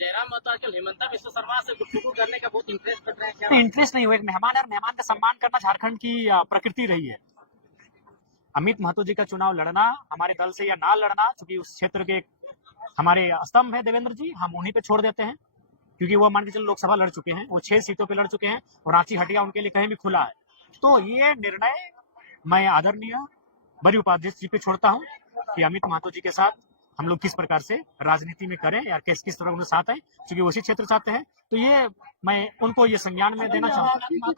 जयराम महतो आजकल हेमंता बिस्वा शर्मा से गुफ्तगू करने का बहुत इंटरेस्ट कर रहे हैं, क्या इंटरेस्ट नहीं हुआ। एक मेहमान है और मेहमान का सम्मान करना झारखंड की प्रकृति रही है। अमित महतो जी का चुनाव लड़ना हमारे दल से या ना लड़ना, क्योंकि उस क्षेत्र के हमारे स्तंभ है देवेंद्र जी, हम उन्हीं पे छोड़ देते हैं, क्योंकि वो मान के चलो लोकसभा लड़ चुके हैं, वो 6 सीटों पे लड़ चुके हैं और रांची हटिया उनके लिए कहीं भी खुला है। तो ये निर्णय मैं आदरणीय बड़ी उपाध्यक्ष जी पे छोड़ता हूँ कि अमित महतो जी के साथ हम लोग किस प्रकार से राजनीति में करें या किस तरह उनके साथ है, क्योंकि उसी क्षेत्र चाहते हैं। तो ये मैं उनको ये संज्ञान में देना चाहूंगा।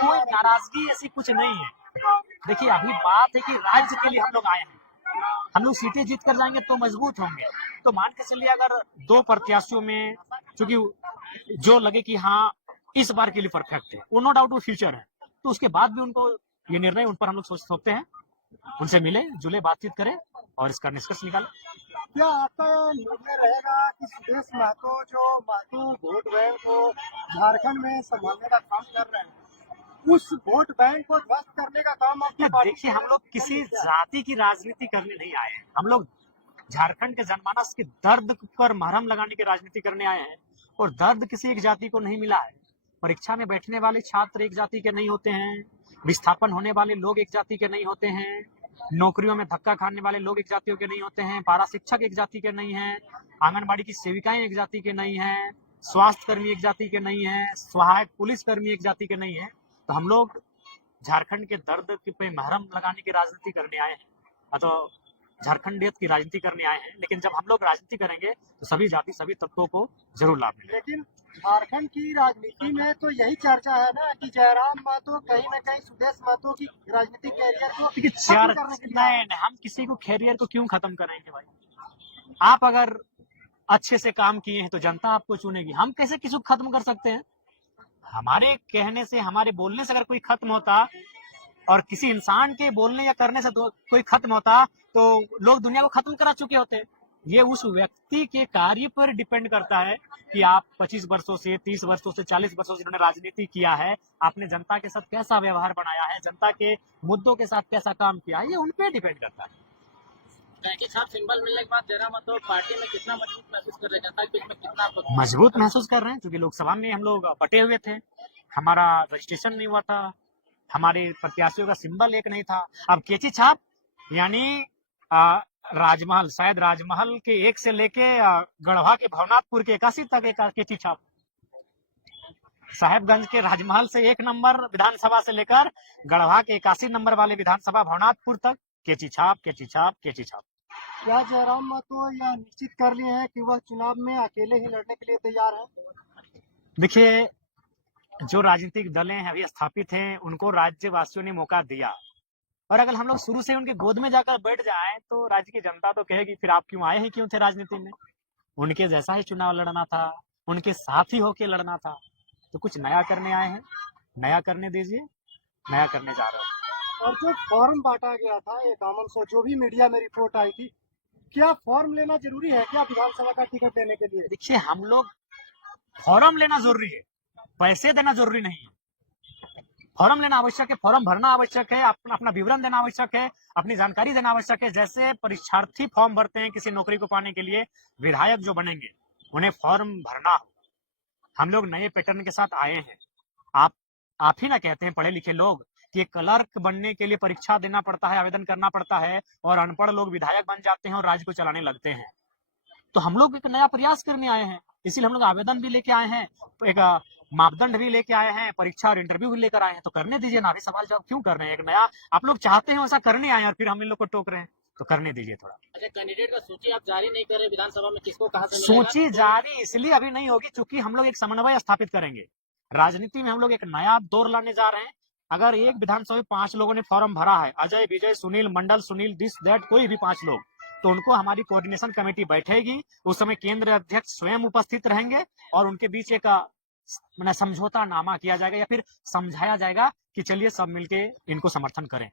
कोई नाराजगी ऐसी कुछ नहीं है। देखिए अभी बात है कि राज्य के लिए हम लोग आए हैं, हम लोग सीटें जीत कर जाएंगे तो मजबूत होंगे। तो मान के चलिए अगर 2 प्रत्याशियों में क्योंकि जो लगे कि हाँ इस बार के लिए परफेक्ट है, वो नो डाउट वो फ्यूचर है, तो उसके बाद भी उनको ये निर्णय उन पर हम लोग सोचते हैं, उनसे मिले जुले बातचीत करें और इसका निष्कर्ष निकालें। क्या आपका निर्णय रहेगा कि सुदेश महतो जो महतो वोट बैंक को झारखंड में संभालने का काम कर रहे हैं, उस वोट बैंक को ध्वस्त करने का काम आपकी पार्टी? देखिए हम लोग किसी जाति की राजनीति करने नहीं आए हैं, हम लोग झारखंड के जनमानस के दर्द पर मरहम लगाने की राजनीति करने आए हैं। और दर्द किसी एक जाति को नहीं मिला है। परीक्षा में बैठने वाले छात्र एक जाति के नहीं होते हैं, विस्थापन होने वाले लोग एक जाति के नहीं होते हैं, नौकरियों में धक्का खाने वाले लोग एक जातियों के नहीं होते हैं, पारा शिक्षक एक जाति के नहीं है, आंगनबाड़ी की सेविकाएं एक जाति के नहीं है, स्वास्थ्य कर्मी एक जाति के नहीं है, सहायक पुलिस कर्मी एक जाति के नहीं है। तो हम लोग झारखंड के दर्द पे महरम लगाने की राजनीति करने आए हैं, तो झारखंडियत की राजनीति करने आए हैं। लेकिन जब हम लोग राजनीति करेंगे तो सभी जाति सभी तत्वों को जरूर लाभ मिलेगा। लेकिन झारखंड की राजनीति में तो यही चर्चा है ना कि जयराम महतो कहीं न कहीं सुदेश महतो की राजनीतिक कैरियर को खत्म करने के लिए। नहीं, हम किसी को कैरियर को क्यों खत्म करेंगे भाई? आप अगर अच्छे से काम किए हैं तो जनता आपको चुनेगी, हम कैसे किसी को खत्म कर सकते हैं? हमारे कहने से हमारे बोलने से अगर कोई खत्म होता और किसी इंसान के बोलने या करने से कोई खत्म होता तो लोग दुनिया को खत्म करा चुके होते। ये उस व्यक्ति के कार्य पर डिपेंड करता है कि आप 25 वर्षों से 30 वर्षों से 40 वर्षों से जिन्होंने राजनीति किया है, आपने जनता के साथ कैसा व्यवहार बनाया है, जनता के मुद्दों के साथ कैसा काम किया है, ये उन पे डिपेंड करता है। सिंबल मिलने के बाद जयराम महतो पार्टी में कितना मजबूत महसूस कर रहे हैं, जनता के बीच में कितना मजबूत महसूस कर रहे हैं? क्योंकि लोकसभा में हम लोग बटे हुए थे, हमारा रजिस्ट्रेशन नहीं हुआ था, हमारे प्रत्याशियों का सिंबल एक नहीं था। अब केची छाप यानी राजमहल, शायद राजमहल के 1 से लेके गढ़वा के भवनाथपुर के 81 तक एक केची छाप, साहेबगंज के राजमहल से 1 नंबर विधानसभा से लेकर गढ़वा के 81 नंबर वाले विधानसभा भवनाथपुर तक केची छाप केची छाप केची छाप। क्या जयराम महतो यह निश्चित कर लिए हैं कि वह चुनाव में अकेले ही लड़ने के लिए तैयार हैं? देखिए जो राजनीतिक दलें हैं अभी स्थापित हैं, उनको राज्यवासियों ने मौका दिया, और अगर हम लोग शुरू से उनके गोद में जाकर बैठ जाएं तो राज्य की जनता तो कहेगी फिर आप क्यों आए हैं, क्यों थे राजनीति में? उनके जैसा ही चुनाव लड़ना था, उनके साथ ही होके लड़ना था। तो कुछ नया करने आए हैं, नया करने दीजिए, नया करने जा रहे हैं। और जो फॉर्म बांटा गया था 5100, जो भी मीडिया में रिपोर्ट आई थी, क्या फॉर्म लेना जरूरी है क्या विधानसभा का टिकट लेने के लिए? देखिए हम लोग फॉर्म लेना जरूरी है, पैसे देना जरूरी नहीं है। फॉर्म लेना आवश्यक है, फॉर्म भरना आवश्यक है, अपना विवरण देना आवश्यक है, अपनी जानकारी देना आवश्यक है। जैसे परीक्षार्थी फॉर्म भरते हैं किसी नौकरी को पाने के लिए, विधायक जो बनेंगे उन्हें फॉर्म भरना हो। हम लोग नए पैटर्न के साथ आए हैं। आप ही ना कहते हैं पढ़े लिखे लोग कि क्लर्क बनने के लिए परीक्षा देना पड़ता है, आवेदन करना पड़ता है, और अनपढ़ लोग विधायक बन जाते हैं और राज्य को चलाने लगते हैं। तो हम लोग एक नया प्रयास करने आए हैं, इसीलिए हम लोग आवेदन भी लेके आए हैं, एक मापदंड भी लेके आए हैं, परीक्षा और इंटरव्यू भी लेकर आए हैं। तो करने दीजिए ना, अभी सवाल जवाब क्यों कर रहे हैं? एक नया आप लोग चाहते हैं वैसा करने आए और फिर हम इन लोग को टोक रहे हैं, तो करने दीजिए थोड़ा। अच्छा, कैंडिडेट का सूची आप जारी नहीं कर रहे विधानसभा में, किसको कहां से सूची जारी इसलिए अभी नहीं होगी क्योंकि हम लोग एक समन्वय स्थापित करेंगे। राजनीति में हम लोग एक नया दौर लाने जा रहे हैं। अगर एक विधानसभा में 5 लोगों ने फॉर्म भरा है, अजय, विजय, सुनील, मंडल, सुनील, दिस दैट, कोई भी 5 लोग, तो उनको हमारी कोऑर्डिनेशन कमेटी बैठेगी, उस समय केंद्रीय अध्यक्ष स्वयं उपस्थित रहेंगे और उनके बीच एक समझौता नामा किया जाएगा या फिर समझाया जाएगा कि चलिए सब मिलके इनको समर्थन करें,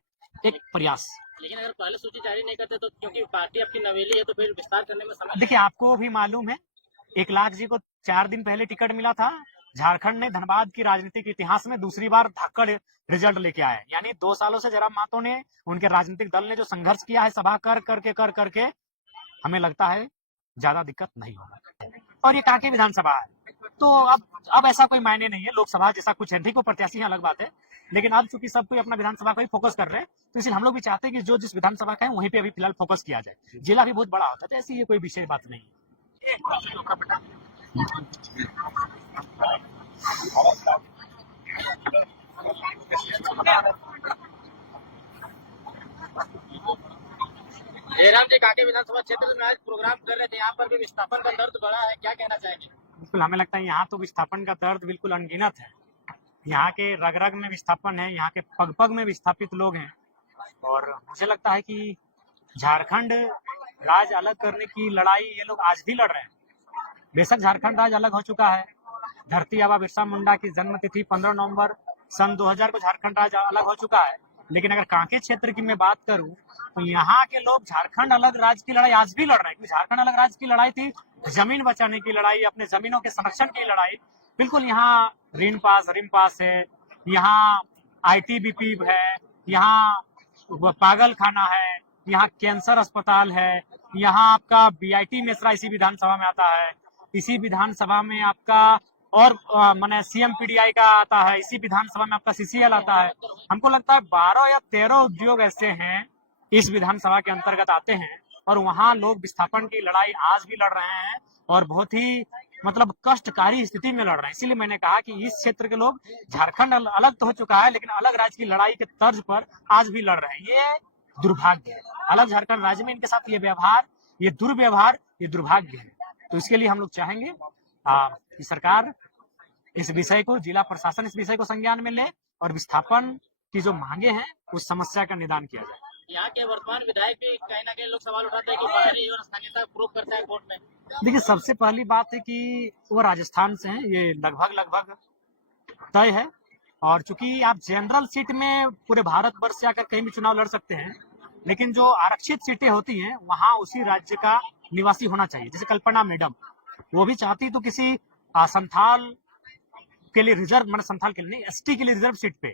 एक प्रयास। लेकिन अगर पहले सूची जारी नहीं करते तो, क्योंकि पार्टी आपकी नवेली है, तो फिर विस्तार करने में समय। देखिए आपको भी मालूम है 1 लाख जी को 4 दिन पहले टिकट मिला था। झारखंड ने धनबाद की राजनीतिक इतिहास में दूसरी बार धक्कड़ रिजल्ट लेके आए, यानी 2 सालों से जयराम महतो ने, उनके राजनीतिक दल ने जो संघर्ष किया है सभा कर करके हमें लगता है ज्यादा दिक्कत नहीं होगा। और ये कांके विधानसभा है। तो अब ऐसा कोई मायने नहीं है, लोकसभा जैसा कुछ है, ठीक वो प्रत्याशी है अलग बात है, लेकिन अब चूंकि सब कोई अपना विधानसभा का ही फोकस कर रहे हैं, तो इसलिए हम लोग भी चाहते हैं कि जो जिस विधानसभा का है वहीं पे अभी फिलहाल फोकस किया जाए। जिला भी बहुत बड़ा होता है, तो ऐसी ये कोई विशेष बात नहीं है। जयराम जी कांके विधानसभा क्षेत्र में आज प्रोग्राम कर रहे थे, यहाँ पर भी विस्थापन का दर्द बढ़ा है, क्या कहना चाहेंगे? बिल्कुल, हमें लगता है यहाँ तो विस्थापन का दर्द बिल्कुल अनगिनत है। यहाँ के रग रग में विस्थापन है, यहाँ के पग पग में विस्थापित लोग हैं, और मुझे लगता है कि झारखंड राज्य अलग करने की लड़ाई ये लोग आज भी लड़ रहे हैं। बेशक झारखंड राज्य अलग हो चुका है, धरती आबा बिरसा मुंडा की जन्म तिथि 15 नवंबर सन 2000 को झारखंड राज्य अलग हो चुका है, लेकिन अगर कांके क्षेत्र की मैं बात करूं तो यहाँ के लोग झारखंड अलग राज्य की लड़ाई आज भी लड़ रहे हैं। क्योंकि झारखंड अलग राज्य की लड़ाई थी जमीन बचाने की लड़ाई, अपने जमीनों के संरक्षण की लड़ाई। बिल्कुल यहाँ रिम पास है, यहाँ ITBP है, यहाँ पागल खाना है, यहाँ कैंसर अस्पताल है, यहाँ आपका BIT मेसरा इसी विधानसभा में आता है, इसी विधानसभा में आपका और माने CMPDI का आता है, इसी विधानसभा में आपका CCL आता है। हमको लगता है 12 या 13 उद्योग ऐसे हैं इस विधानसभा के अंतर्गत आते हैं, और वहाँ लोग विस्थापन की लड़ाई आज भी लड़ रहे हैं, और बहुत ही मतलब कष्टकारी स्थिति में लड़ रहे हैं। इसीलिए मैंने कहा कि इस क्षेत्र के लोग, झारखंड अलग तो हो चुका है, लेकिन अलग राज्य की लड़ाई के तर्ज पर आज भी लड़ रहे हैं। ये दुर्भाग्य है, अलग झारखंड राज्य में इनके साथ ये व्यवहार, ये दुर्व्यवहार, ये दुर्भाग्य है। तो इसके लिए हम लोग चाहेंगे कि सरकार इस विषय को, जिला प्रशासन इस विषय को संज्ञान में ले और विस्थापन की जो मांगे हैं उस समस्या का निदान किया जाए। यहाँ के वर्तमान विधायक भी कहीं ना कहीं लोग सवाल उठाते हैं कि बाहरी और स्थानीयता प्रूव करता है कोर्ट में। देखिए, सबसे पहली बात है कि वो राजस्थान से हैं, ये लगभग तय है, और चूंकि आप जनरल सीट में पूरे भारत वर्ष से आकर कहीं भी चुनाव लड़ सकते हैं, लेकिन जो आरक्षित सीटें होती हैं वहां उसी राज्य का निवासी होना चाहिए। जैसे कल्पना मैडम, वो भी चाहती तो किसी संथाल के लिए रिजर्व, मतलब संथाल के लिए नहीं, ST के लिए रिजर्व सीट पे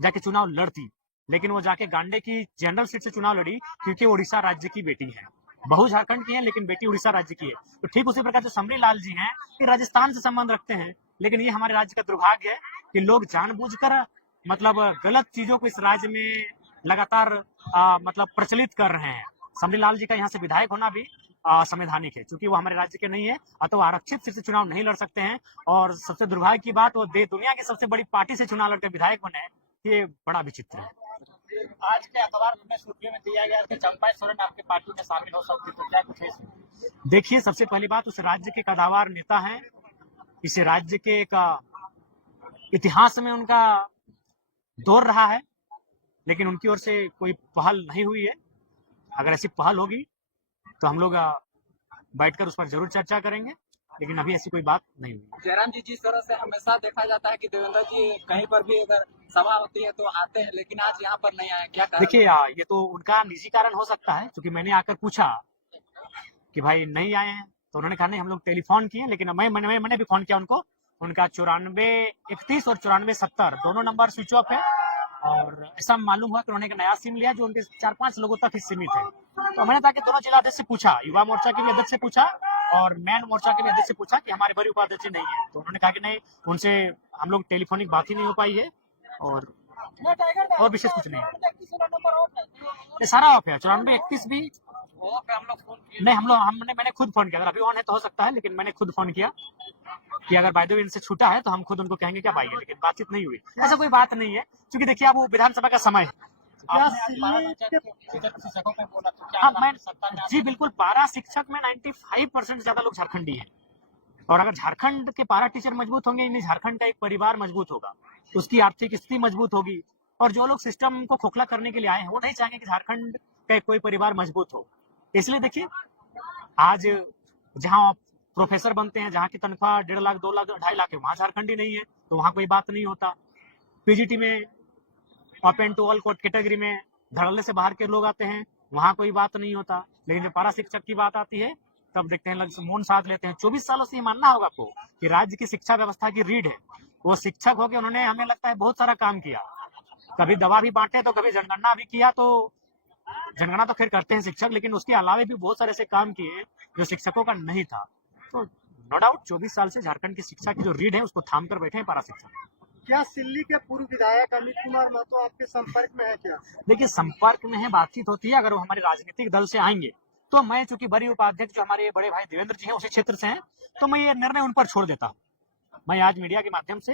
जाके चुनाव लड़ती, लेकिन वो जाके गांडे की जनरल सीट से चुनाव लड़ी, क्योंकि उड़ीसा राज्य की बेटी है। बहू झारखंड की है लेकिन बेटी उड़ीसा राज्य की है। तो ठीक उसी प्रकार से समरी लाल जी हैं, ये राजस्थान से संबंध रखते हैं, लेकिन ये हमारे राज्य का दुर्भाग्य है कि लोग जानबूझकर मतलब गलत चीजों को इस राज्य में लगातार मतलब प्रचलित कर रहे हैं। समरी लाल जी का यहाँ से विधायक होना भी संवैधानिक है, क्योंकि वो हमारे राज्य के नहीं है, अतः आरक्षित सीट से चुनाव नहीं लड़ सकते हैं। और सबसे दुर्भाग्य की बात, वो दुनिया की सबसे बड़ी पार्टी से चुनाव लड़कर विधायक बने, ये बड़ा विचित्र है। आज के अखबार में सुर्खियों में दिया गया कि चंपाई सोरेन आपकी पार्टी में शामिल हो सकती, तो क्या कुछ है? देखिए, सबसे पहली बात, उस राज्य के कदावर नेता हैं, इस राज्य के एक इतिहास में उनका दौर रहा है, लेकिन उनकी ओर से कोई पहल नहीं हुई है। अगर ऐसी पहल होगी तो हम लोग बैठकर उस पर जरूर चर्चा करेंगे, लेकिन अभी ऐसी कोई बात नहीं हुई। जयराम जी, जिस तरह से हमेशा देखा जाता है कि देवेंद्र जी कहीं पर भी अगर सभा होती है तो आते हैं, लेकिन आज यहाँ पर नहीं आए, क्या कारण? देखिए, ये तो उनका निजी कारण हो सकता है, क्योंकि मैंने आकर पूछा कि भाई नहीं आए हैं, तो उन्होंने कहा नहीं, हम लोग टेलीफोन किए, लेकिन मैंने भी फोन किया उनको, उनका 9431 और 9470 दोनों नंबर स्विच ऑफ है, और ऐसा मालूम हुआ कि उन्होंने एक नया सिम लिया जो उनके 4-5 लोगों तक ही सीमित है। तो मैंने ताकि दोनों जिला अध्यक्ष से पूछा, युवा मोर्चा के भी अध्यक्ष से पूछा और मैन मोर्चा के भी अध्यक्ष से पूछा कि हमारे बड़ी उपाध्यक्ष नहीं है, तो उन्होंने कहा कि नहीं, उनसे हम लोग टेलीफोनिक बात ही नहीं हो पाई है, और विशेष कुछ नहीं है। ये सारा ऑफ है, 9431 भी हम लोग फोन किए नहीं, मैंने खुद फोन किया। अगर अभी ऑन है तो हो सकता है, लेकिन मैंने खुद फोन किया कि अगर बाय द वे इनसे छूटा है तो हम खुद उनको कहेंगे क्या भाई, लेकिन बातचीत नहीं हुई। ऐसा कोई बात नहीं है, क्योंकि देखिए अब वो विधानसभा का समय है। शिक्षकों में बोला तो क्या हाँ, मैं सत्ता में जी बिल्कुल, 12 शिक्षक में 95% ज्यादा लोग झारखंडी हैं, और अगर झारखंड के 12 टीचर मजबूत होंगे, यानी झारखंड का एक परिवार मजबूत होगा, उसकी आर्थिक स्थिति मजबूत होगी, और जो लोग सिस्टम को खोखला करने के लिए आए हैं वो नहीं चाहेंगे कि झारखंड का कोई परिवार मजबूत हो। इसलिए देखिए, आज जहाँ प्रोफेसर बनते हैं, जहाँ की तनख्वाह 1.5 लाख 2 लाख 2.5 लाख है, वहाँ झारखंडी नहीं है, तो वहाँ कोई बात नहीं होता। PGT में ओपन टू ऑल कैटेगरी में धड़ल्ले से बाहर के लोग आते हैं, वहाँ कोई बात नहीं होता। लेकिन जब पारा शिक्षक की बात आती है तब देखते हैं लग मौन साथ लेते हैं। 24 सालों से ये मानना होगा आपको कि राज्य की शिक्षा व्यवस्था की रीढ़ है, वो शिक्षक होकर उन्होंने, हमें लगता है, बहुत सारा काम किया। कभी दवा भी बांटे तो कभी जनगणना भी किया, तो जनगणना तो खैर करते हैं शिक्षक, लेकिन उसके अलावा भी बहुत सारे ऐसे काम किए जो शिक्षकों का नहीं था। तो नो डाउट 24 साल से झारखंड की शिक्षा की जो रीढ़ है उसको थाम कर बैठे हैं पारा शिक्षा। क्या सिल्ली के पूर्व विधायक अमित कुमार महतो आपके संपर्क में है क्या? देखिए संपर्क में है, बातचीत होती है। अगर वो हमारे राजनीतिक दल से आएंगे तो मैं, चूंकि बड़ी उपाध्यक्ष जो हमारे बड़े भाई देवेंद्र जी हैं उसी क्षेत्र से हैं, तो मैं ये निर्णय उन पर छोड़ देता हूँ। मैं आज मीडिया के माध्यम से